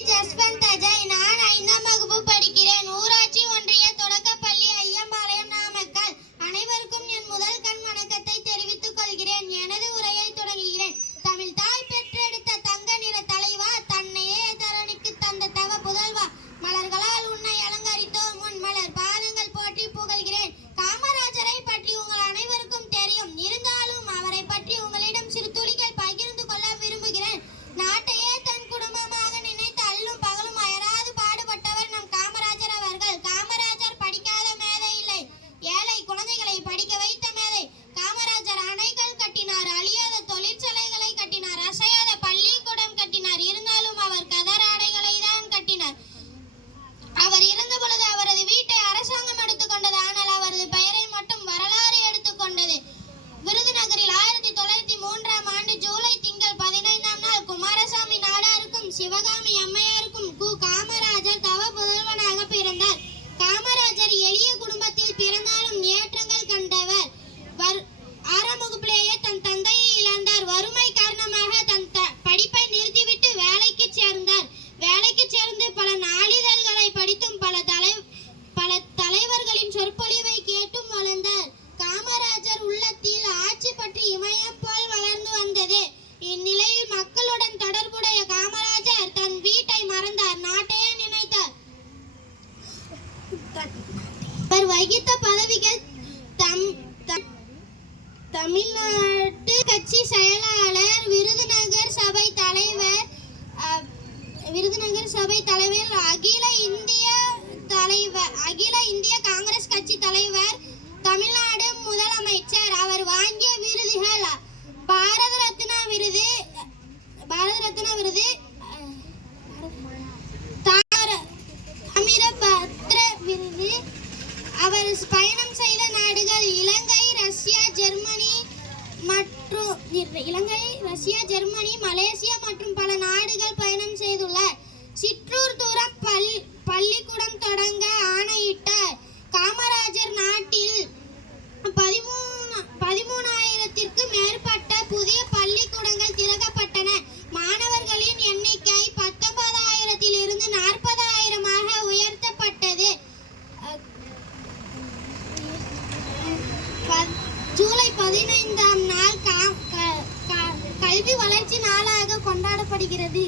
ஜஸ்வந்த் அஜய். நான் 5ஆம் வகுப்பு படிக்கிறேன். ஊராட்சி ஒன்றிய தொடக்கப்பள்ளி ஐயம்பாளையம், நாமக்கல். அனைவருக்கும் என் முதல் கண் வணக்கத்தை தெரிவித்துக் கொள்கிறேன். எனது உரையை தொடங்குகிறேன். தமிழ் தாய் பெற்றெடுத்த தங்க நிற தலைவா, தன்னையே தரணிக்கு தந்த தவ புதல்வா, மலர்களால் உன்னை அலங்கரித்தோம், உன் மலர் பாதங்கள் போற்றி புகழ்கிறேன். காமராஜரை பற்றி உங்கள் அனைவருக்கும் தெரியும். இருந்தாலும் அவரை பற்றி உங்களிடம் சிறு துளிகள் பகிர்ந்து கொள்ள விரும்புகிறேன். நாட்டையே தன் குடும்பமாக நினைத்து அல்லும் பகலும் அயராது பாடுபட்டவர் நம் காமராஜர் அவர்கள். காமராஜர் படிக்காத மேதை இல்லை, ஏழை குழந்தைகளை படிக்க வைத்த மேதை. காமராஜர் அணைகள் கட்டினார், அழியாத தொழிற்சாலைகளை கட்டினார், அசையாத பள்ளிக்கூடம் கட்டினார். இருந்தாலும் அவர் கதர் ஆடைகளை தான் கட்டினார். அவர் இருந்த பொழுது அவரது வீட்டை அரசாங்கம் எடுத்துக்கொண்டது, ஆனால் அவரது பெயரை மட்டும் வரலாறு எடுத்துக்கொண்டது. விருதுநகரில் 1903ஆம் ஆண்டு ஜூலை திங்கள் 15ஆம் நாள் குமாரசாமி நாடாருக்கும் சிவகாமி அம்மையாருக்கும் காமராஜர் தவ புதல்வனாக பிறந்தார். காமராஜர் எளிய குடும்பத்தில் பிறந்தாலும் ஏற்றங்கள் கண்டவர். 6ஆம் வகுப்பிலேயே தன் தந்தையை இழந்தார். வறுமை காரணமாக தன் படிப்பை நிறுத்திவிட்டு வேலைக்கு சேர்ந்தார். வேலைக்கு சேர்ந்து பல நாளிதழ்களை படித்தும் பல தலைவர்களின் சொற்பொழிவை கேட்டும் வளர்ந்தார். காமராஜர் உள்ளத்தில் ஆட்சி பற்றி இமயம் போல் வளர்ந்து வந்தது. இந்நிலையில் மக்களுடன் தொடர்புடைய காமராஜர் தன் வீட்டை மறந்தார், நாட்டையே நினைத்தார். அவர் வகித்த பதவிகள் தமிழ்நாட்டு கட்சி செயலாளர், விருதுநகர் சபை தலைவர், அகில இந்திய காங்கிரஸ் கட்சி தலைவர், தமிழ்நாடு முதலமைச்சர். அவர் வாங்கிய விருதுகள்: பாரத ரத்னா விருது, தாமிரபத்ர விருது. அவர் பயணம் செய்த நாடுகள் இலங்கை, ரஷ்யா, ஜெர்மனி, மலேசியா மற்றும் பல நாடுகள் பயணம் செய்துள்ளார். சிற்றூர் தூரம் பள்ளிக்கூடம் தொடங்க ஆணையிட்டார். காமராஜர் நாட்டில் 13,000த்திற்கும் மேற்பட்ட புதிய பள்ளிக்கூடங்கள் திறக்கப்பட்டன. மாணவர்களின் எண்ணிக்கை 19,000லிருந்து 40,000ஆக உயர்த்தப்பட்டது. ஜூலை 15ஆம் நாள் கல்வி வளர்ச்சி நாளாக கொண்டாடப்படுகிறது.